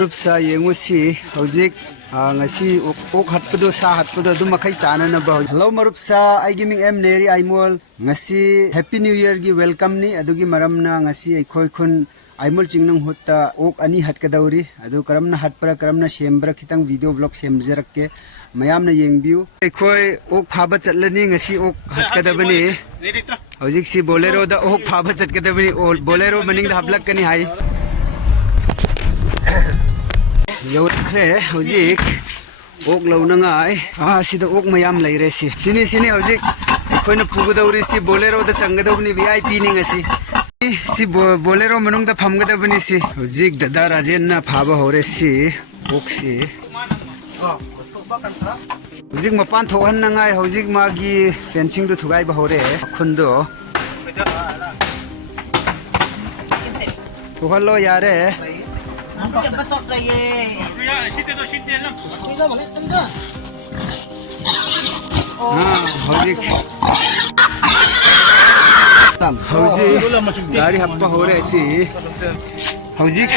ꯔꯨꯞꯁꯥ ꯌꯦꯡꯉꯨꯁꯤ ꯍꯧꯖꯤꯛ ngasi ok hatpado sa hatpado du makai chana na ba hello marupsa aigi ming em neri aimol ngasi happy new year gi welcome ni adugi maramna ngasi khoi khun aimol chingnang hutta ok ani hatkadauri adu karamna hatpara karamna sembra khitang video vlog semjerakke mayamna yengbiu khoi ok phaba chatlani ngasi ok hatkadabani hojik si bolero da ok phaba chatkadabani bolero maning da hablak kani hai yaukhre hojik ok launangai sida ok mayam leire sini hojik khoina pugadauri si bolero da changadawni vip ni ngasi si bolero manung da phamgadabani si hojik dada rajen na phaba hore si ok si hojik mapan thohan nangai hojik magi fencing du thugai ba hore khundo thohalo yare gari happa hore si hojik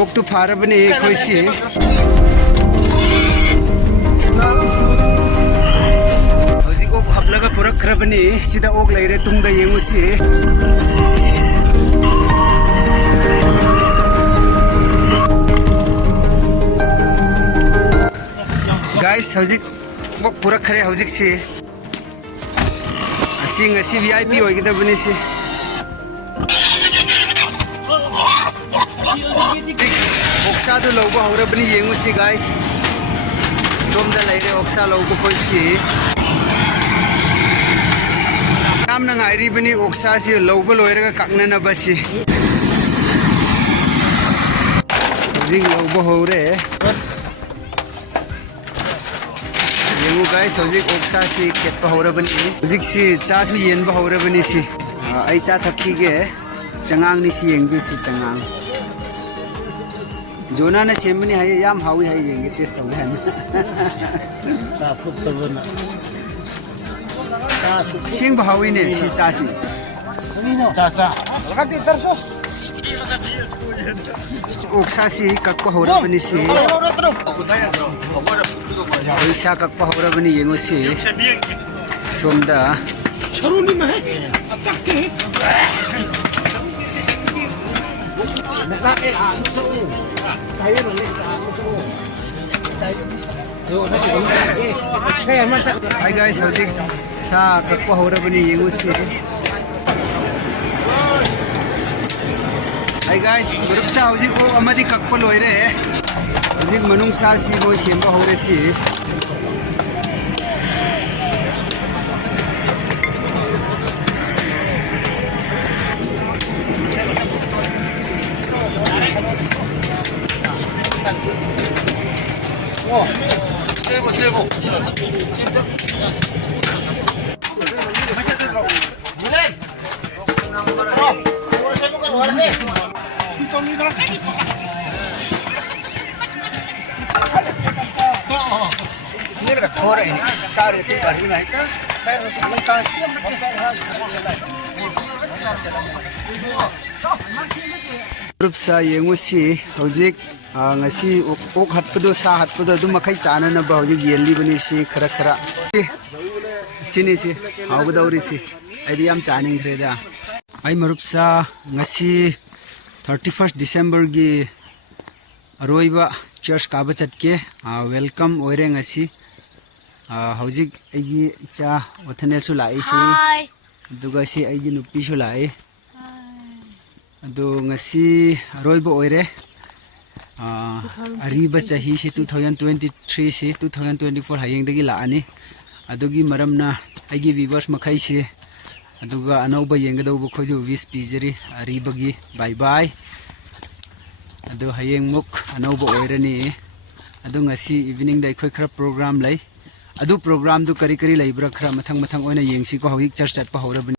ok tu farabani khoi si hojik ok haplaga purak khrabani sida ok leire tungda yengu si guys hojik bok pura khare hojik si ngasi vip hoigidabani si oksa du loba horabani yengu si guys somda leire oksa loba koi si kamna ngairi bani oksa si loba loiraga kakna na basi hojik loba hore yengu guys hojik oksa si ketpa horabani hojik si chas bi yen ba horabani si ai cha thakki ge changang ni si yengbi si changang jona na sembani hai yam hawi hai yenge test taw han cha phuk tabana cha sing ba hawi ne si cha si cha lagati tarso oksa si kakpa horabani si Isa kakpa horabani yengu si somda charuni mahe atakke hi guys hojik sa kakpa horabani yengu si hi guys group sa hojik o amadi kakpa loire hojik manung sa si bo semba hore si 세보 Rupsa yengu si hojik ngasi ok hatpado sa hatpado du makai chana na ba hojik yelli bani si khara khara sini si hawdauri si ai yam chaning reda ai marupsa ngasi 31st December gi aroiba church ka ba chatke welcome oire ngasi hojik aigi cha wathanel su lai si duga si aigi nupi su lai ado ngasi aroiba oire ariba chahi si 2023 si 2024 hayeng dagi laani adugi maramna aigi viewers makai si aduga anauba yengadauba khoju vis pijeri ariba gi bye bye adu hayeng muk anauba oirani adu ngasi evening dai khoi khara program lai adu program du kari kari laibra khara mathang mathang oina yengsi ko hawik church chat pa horabani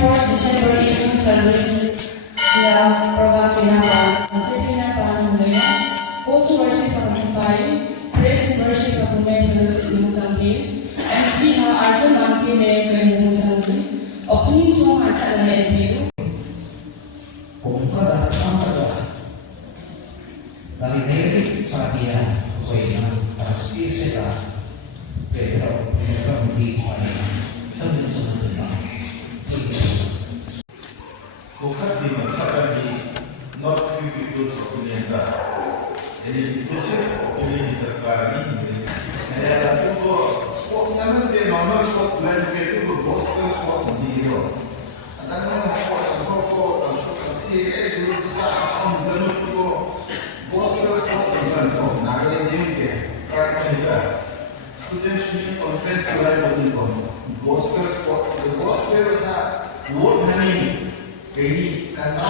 Force December Evening Service yang perwakilan Ansetina Panamulaya, Call to Worship Pagkakipay, Praise and Worship Pagkumay Fellowship Lumutangki, MC na Arjun Lanti ne Kalimutangki, Opening Song Angkat na Elviro. Kumpulan sampai dari hari saatnya koina pasti sedang Pedro menjadi pada teman-teman Bukan di masyarakat di North People's Opinion jadi Joseph Opinion terkali ada juga sports namun dia normal sport lain itu gospel sports di Rio ada sports apa CA dulu kita dulu itu gospel sports itu naga ini dia kerana juga students meeting conference kali itu gospel sports the gospel ada word meaning jadi karena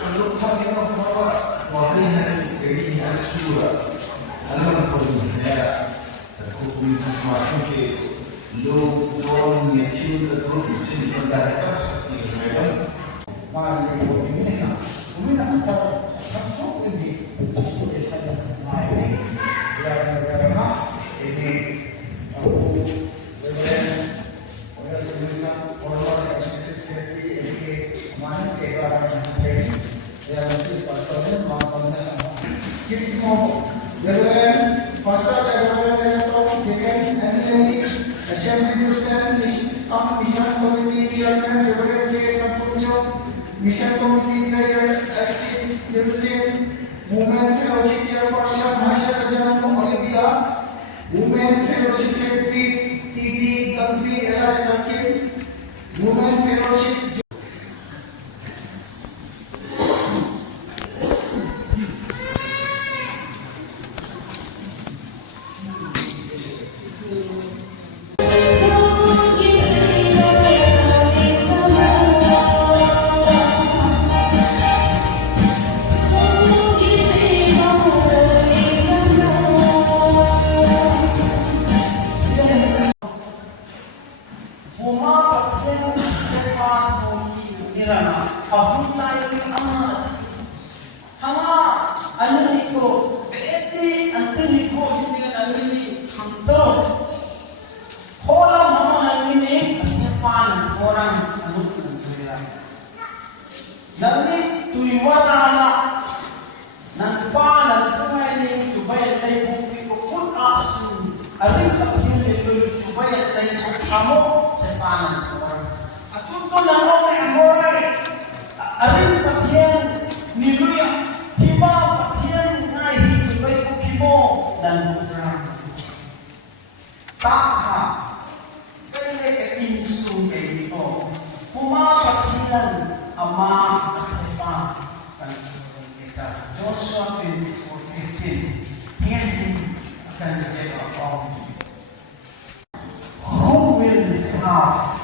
kalau kita bawa model hari ini harus juga alam pun ya hukum masuk ke loan mesin terus mesin pendapat seperti itu mari ini nak apa satu ini saja mai karena ini aku Mission Committee Women Fellowship Chairperson Hasha Rajan Olivia, Women Fellowship Secretary TT Tampi Elas Takim, Women Fellowship Joshua 24:15. Who will serve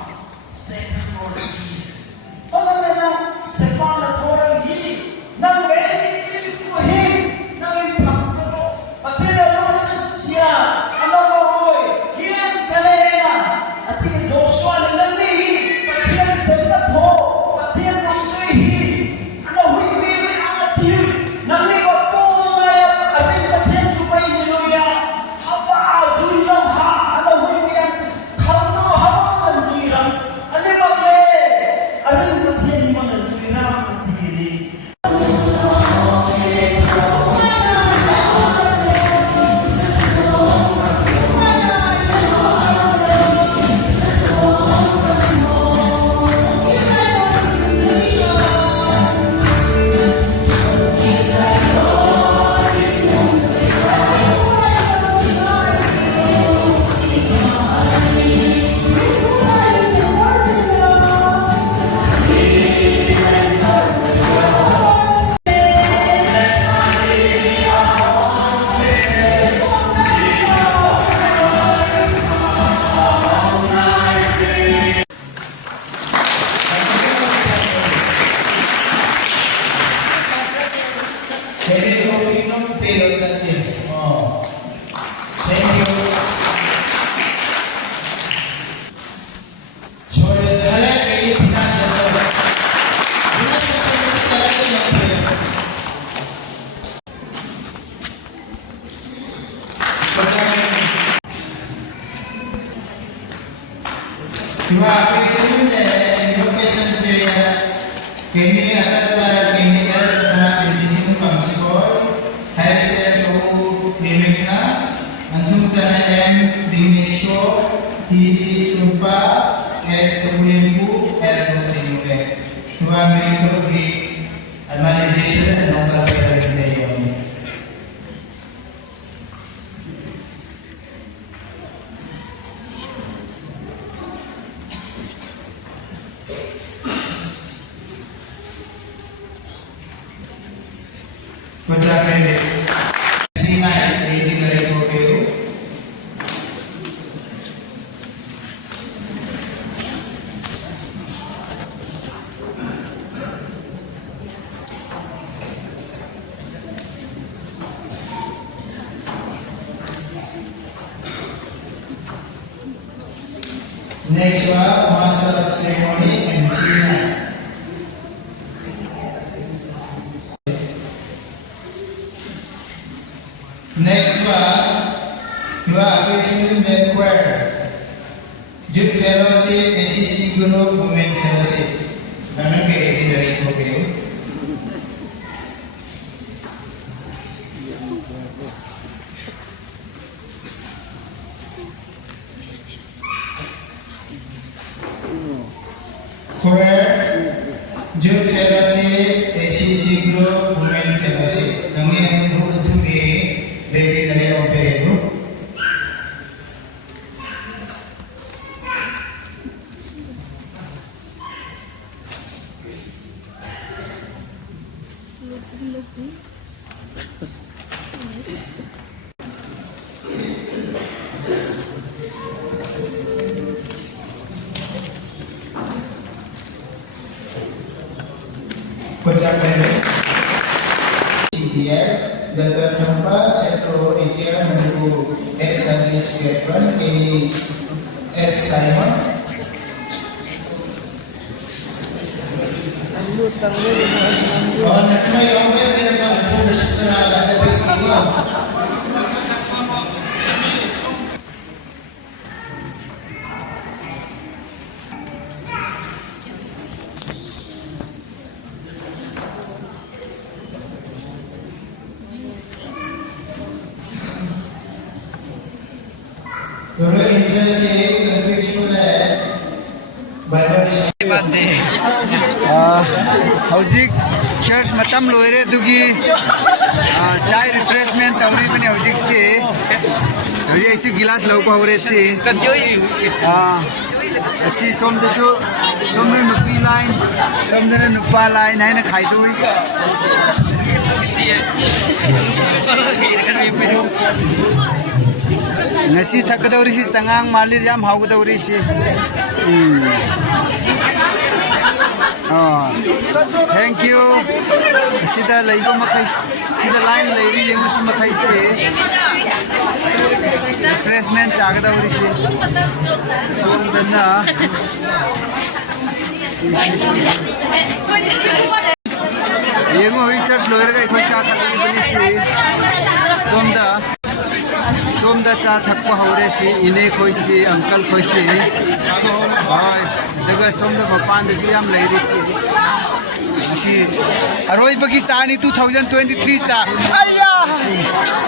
Satan Lord Jesus? Alam mo na, sa pangatorang hili, nang mainit ko him, nang impacto, pati na naman na siya, alam mo hoy, yan kalena, at yung Joshua na namihi, pati ang sabat ho, pati ang mga Kini akan para kini adalah pendidikan pangsikol, hasil tu dimikna, antum jangan dimisyo, di jumpa, kemudian bu, kemudian tuan berikut di management dan nomor berikutnya. Mencapai singai reading dari Peru. Next one, Master of Ceremony and Sinai. Next one, you are officially made choir, Youth Fellowship, ACC Group, Women Fellowship. Namun kira dari Tokyo. Choir, Youth Fellowship, ACC Group, Women Fellowship. Namun yang group itu ready dari Peru. Pencapai CDR Dr. Champa Setro India menunggu ex-Sadis Vietnam ini S. Simon. Bahwa nanti yang tidak mampu bersetelah ada berikutnya. Dulu interesting dan beautiful Bible hꯧजिक church मतम लोरे दुगी चाय refreshment तौरी बने हौजिक से हौजिक ऐसी गिलास लोग हौरे से ऐसी सोमदसु सोमदे नुपी लाइन सोमदे नुपा लाइन है ना खाई दोई ngasi thakadawri si changang malir jam haugadawri si thank you sida laigo makai sida line lairi yengu si makai se refreshment chagadawri si som dana yengu hoi church loyer ga khoi cha thakali bani si somda cha thakpa hore si ine khoi si uncle khoi si bye daga somda bapan de si am lairi si asi aroi bagi cha ni 2023 cha ayya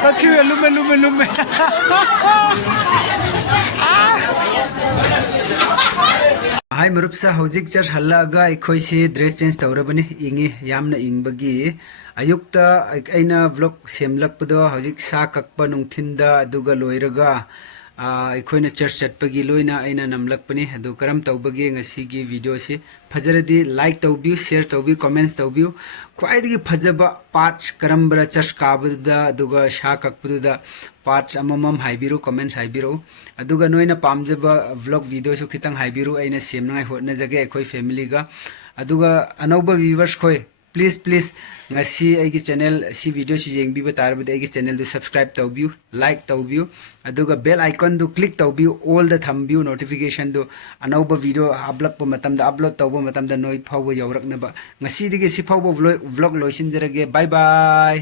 sachi lume Hi marupsa hojik church halaga ekhoi si dress change tawrabani ingi yamna ingbagi ayukta aina vlog semlakpado hojik sa kakpa nungthinda aduga loiraga ekhoi na church chatpagi loina aina namlakpani adu karam tawbagi ngasigi video si fajaradi like tawbiu share tawbiu comments tawbiu khwaidagi fajaba parts karambra church kabuda aduga sha kakpuda parts amamam haibiru comments haibiru aduga noina pamjaba vlog video su khitang haibiru aina semnai hotna jage ekhoi family ga aduga anauba viewers khoi please ngasi aigi channel si video si jengbi ba tarbu aigi channel du subscribe tawbiu like tawbiu aduga bell icon du click tawbiu all the thambiu notification du anauba video upload pa matam da upload tawba matam da noi phawba yawrakna ba ngasi digi si phawba vlog loisin jarage bye bye